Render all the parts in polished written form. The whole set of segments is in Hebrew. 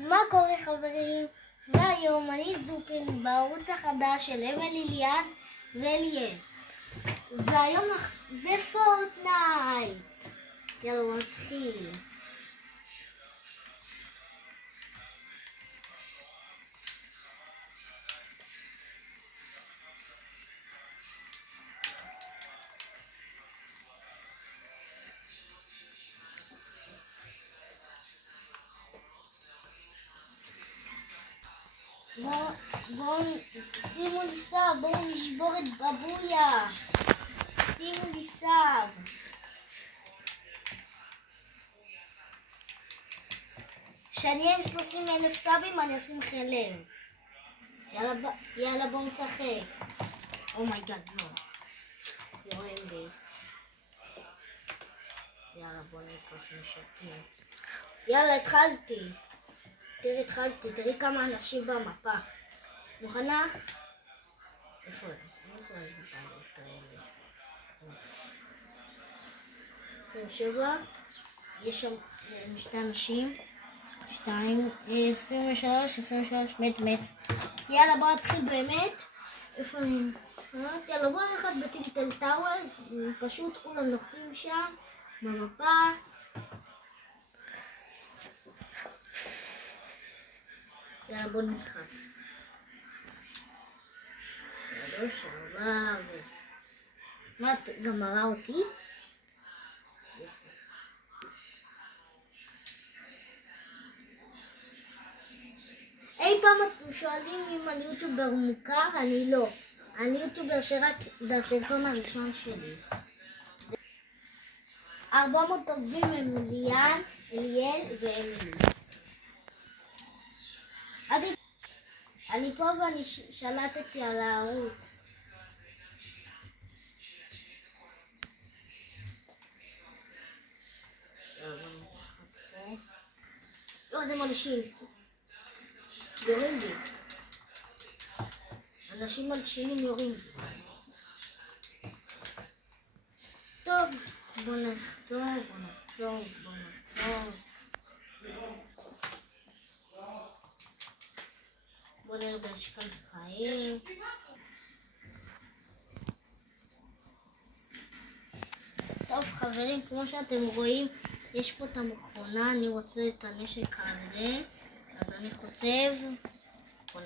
מה קורה חברים? והיום אני זופין בערוץ החדש של אמילי ליאן ואליאל. והיום בפורטנייט. יאללה נתחיל. בואו שימו לי סאב, בואו נשבור את בבויה. שימו לי סאב. כשאני אהיה עם 30,000 סאבים אני אשים חלם. יאללה בואו נשחק. אומייגאד לא. יורם לי. יאללה בואו נקרש משקים. יאללה התחלתי. תראי כמה אנשים במפה. מוכנה? איפה הזבלות האלה? 27. יש שם שתי אנשים. 23. מת. יאללה בוא נתחיל באמת. איפה אני? יאללה בוא נלכת בטינטל טאוורס. פשוט כולם נוחתים שם במפה. יאללה בוא נלחת. 3, 4 מה, את גמרה אותי? אי פעם אתם שואלים אם אני יוטיובר מוכר? אני לא. אני יוטיובר שרק זה הסרטון הראשון שלי. 400 עוקבים הם ליאן, אליאל ואמילי. אני פה ואני שלטתי על הערוץ. לא, זה מלשין. יורים לי. אנשים מלשינים יורים לי. טוב, בוא נחזור. בוא נראה יש כאן חיים. טוב חברים, כמו שאתם רואים, יש פה את המכונה, אני רוצה את הנשק הזה, אז אני חוצב. בוא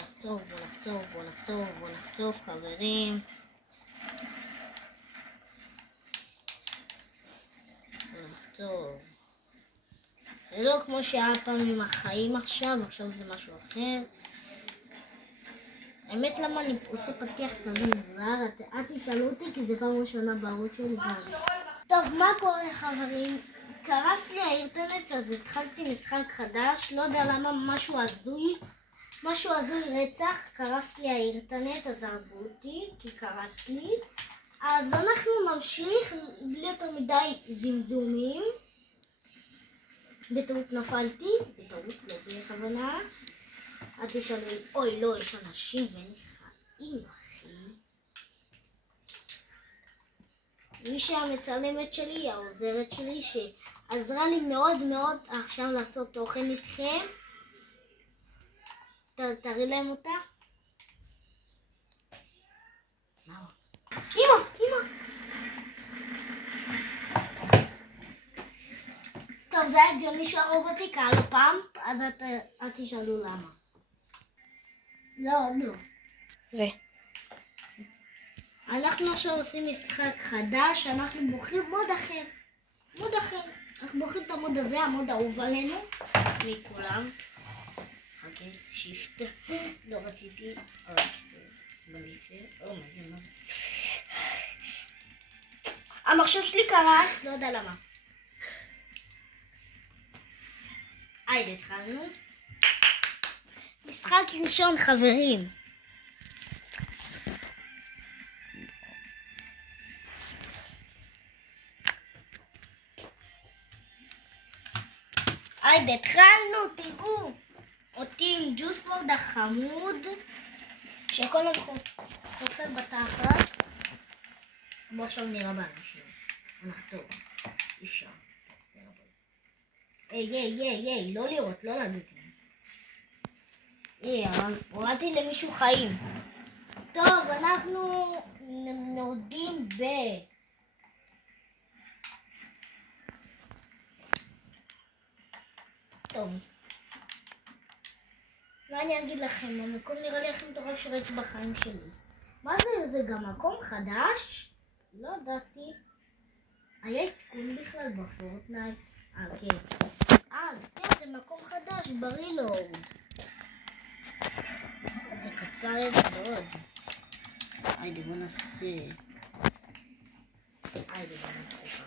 נחצוב חברים. זה לא כמו שהיה פעם עם החיים עכשיו זה משהו אחר. האמת למה אני עושה פתיח כזה מוזר, אל תשאלו אותי כי זה פעם ראשונה בערוץ שלי. טוב, מה קורה חברים? קרס לי האינטרנט אז התחלתי משחק חדש, לא יודע למה, משהו הזוי רצח, קרס לי האינטרנט אז הרגו אותי כי קרס לי. אז אנחנו נמשיך בלי יותר מדי זמזומים. בטעות נפלתי, לא בכוונה. אל תשאלו, אוי לא, יש אנשים ואין לי חיים אחי. מי שהמצלמת שלי, העוזרת שלי שעזרה לי מאוד עכשיו לעשות תוכן איתכם. תראי להם אותה. אמא. טוב, זה היה הגיוני שהוא הרוג אותי כי היה לו פאמפ, אז אל תשאלו למה. לא. אנחנו עכשיו עושים משחק חדש, אנחנו בוחרים מוד אחר. אנחנו בוחרים את המוד הזה, המוד האהוב עלינו מכולם. חכה, שיפט. לא רציתי. אומייגאד, מה זה? המחשב שלי קרס, לא יודע למה. התחלנו. משחק ראשון חברים. התחלנו, תראו. אותי עם ג'וספורד החמוד. שכל הזמן חופר בתחת. בוא עכשיו נראה באנשים. נחתור. אפשר. היי, לא לראות, לא להגיד לי. הורדתי למישהו חיים. טוב, אנחנו נורדים טוב. מה אני אגיד לכם? המקום נראה לי הכי מטורף שראיתי בחיים שלי. מה זה? זה גם מקום חדש? לא ידעתי. היה עדכון בכלל בפורטנייט? כן. כן, זה מקום חדש, ברילוד. זה קצר איזה מאוד. היידי, בוא נעשה ככה.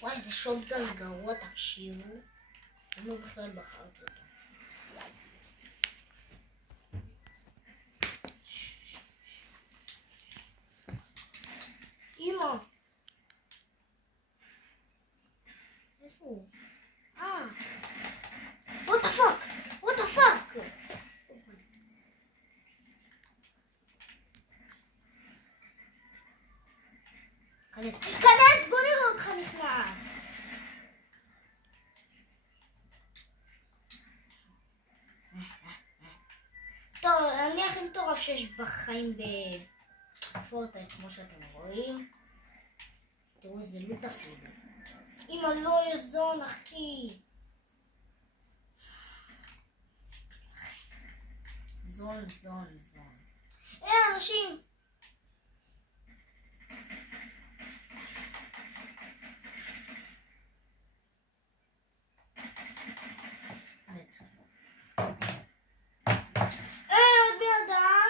וואי, זה שוטגן גרוע, תקשיבו. אני לא בכלל בחרתי אותו. אמא! איפה הוא? what the fuck? what the fuck? כנס, בוא נראה אותך נכנס. טוב, אני הכי מטורף שיש בחיים בפורטנייט, כמו שאתם רואים. תראו, זה לוט אפילו. אמא, לא יזון, אחי. זון. אנשים! עוד בן אדם!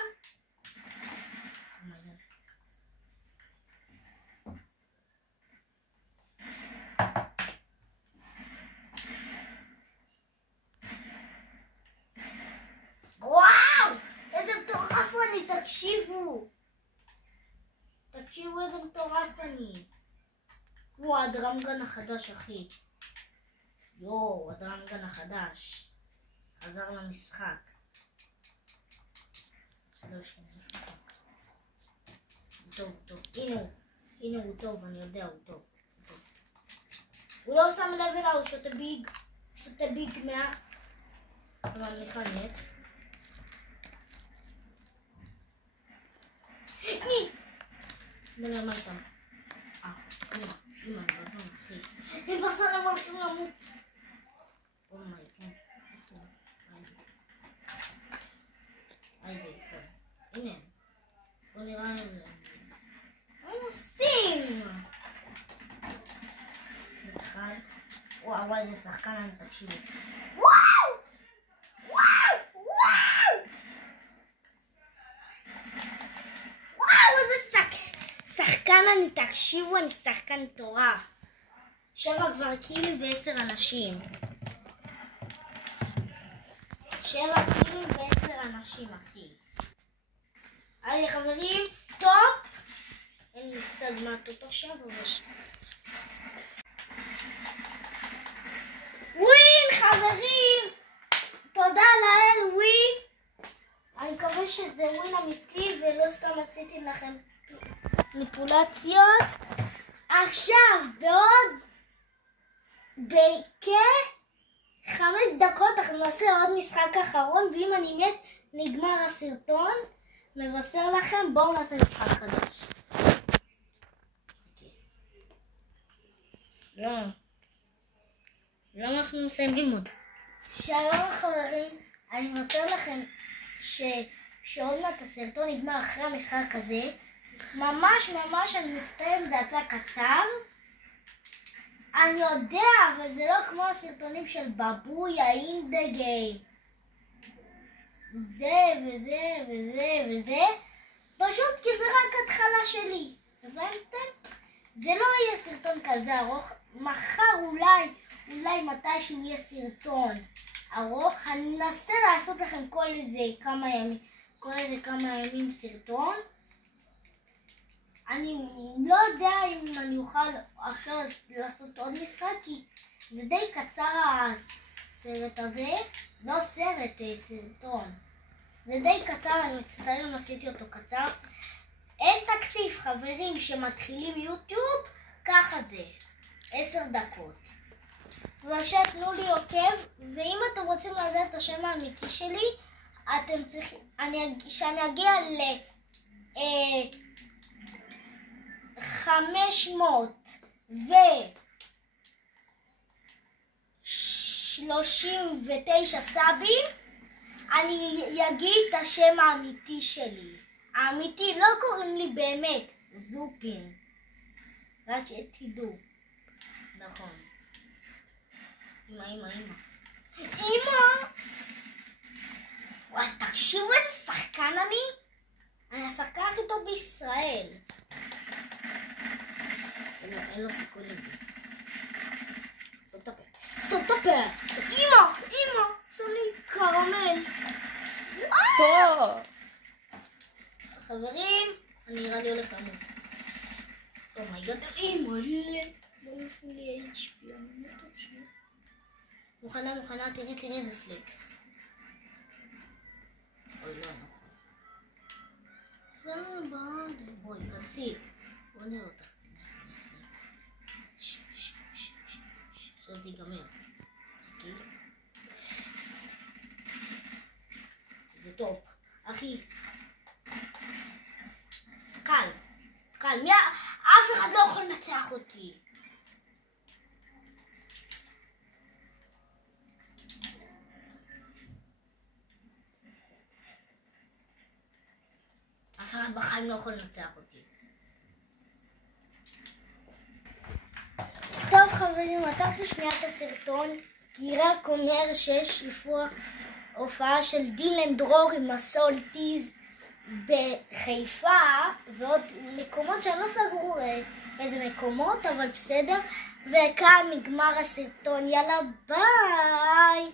תקשיבו איזה מטורף אני. כמו הדרמגן החדש, אחי. הדרמגן החדש חזר למשחק. טוב, הנה הוא טוב, אני יודע, הוא טוב. הוא לא שם לב אליו, הוא שותה ביג 100. אבל אני חנית. בוא נראה מה איתם. אמא, בזון, אחי. הם בזון, הם הולכים למות. אומי, כן. היידי, כן. הנה. בוא נראה את זה. מה הם עושים? אחד. וואו, איזה שחקן אני תקשיבו. וואו! שחקן אני, תקשיבו, אני שחקן מטורף. 7 כבר קילים ו10 אנשים. 7 קילים ו10 אנשים, אחי. היי חברים, טופ. אין לי מושג מה טופ עכשיו, אבל... ווין, חברים! תודה לאל, ווין. אני מקווה שזה ווין אמיתי ולא סתם עשיתי לכם מניפולציות. עכשיו בעוד כ5 דקות אנחנו נעשה עוד משחק אחרון, ואם אני מת נגמר הסרטון. מבשר לכם, בואו נעשה משחק חדש. למה אנחנו מסיימים עוד? שלום חברים, אני מבשר לכם שעוד מעט הסרטון נגמר אחרי המשחק הזה. ממש אני מצטער אם זה יצא קצר. אני יודע, אבל זה לא כמו הסרטונים של בבויה אינדה גיים. זה וזה. פשוט כי זה רק התחלה שלי. הבנתם? זה לא יהיה סרטון כזה ארוך. מחר אולי מתישהו יהיה סרטון ארוך. אני אנסה לעשות לכם כל איזה כמה ימים סרטון. אני לא יודע אם אני אוכל עכשיו לעשות עוד משחק, כי זה די קצר הסרט הזה. לא סרט, סרטון. זה די קצר, אני מצטער אם עשיתי אותו קצר. אין תקציב, חברים, שמתחילים יוטיוב, ככה זה. 10 דקות. בבקשה תנו לי עוקב, ואם אתם רוצים לדעת את השם האמיתי שלי, אתם צריכים, שאני אגיע ל-539 סאבים, אני אגיד את השם האמיתי שלי. האמיתי, לא קוראים לי באמת זופין. רק שתדעו. נכון. אמא. אז תקשיבו איזה שחקן אני השחקן הכי טוב בישראל. אין לו סיכוי לזה. סתום את הפה. אמא, שם לי קרמל. פה. חברים, אני נראה לי הולך למות. אומייגאד, אמא, בוא נשים לי HP. מוכנה, תראי איזה פלקס. אוי, לא נכון. בואי, כנסי. בוא נראה אותך נכנסת. עכשיו זה ייגמר. חכי. זה טופ. אחי. קל. אף אחד לא יכול לנצח אותי. אף אחד בחיים לא יכול לנצח אותי. טוב חברים, עצרתי שנייה את הסרטון, כי רק אומר שיש הופעה של דילן דרור עם הסולטיז בחיפה, ועוד מקומות שאני לא סגרו איזה מקומות, אבל בסדר. וכאן נגמר הסרטון, יאללה ביי.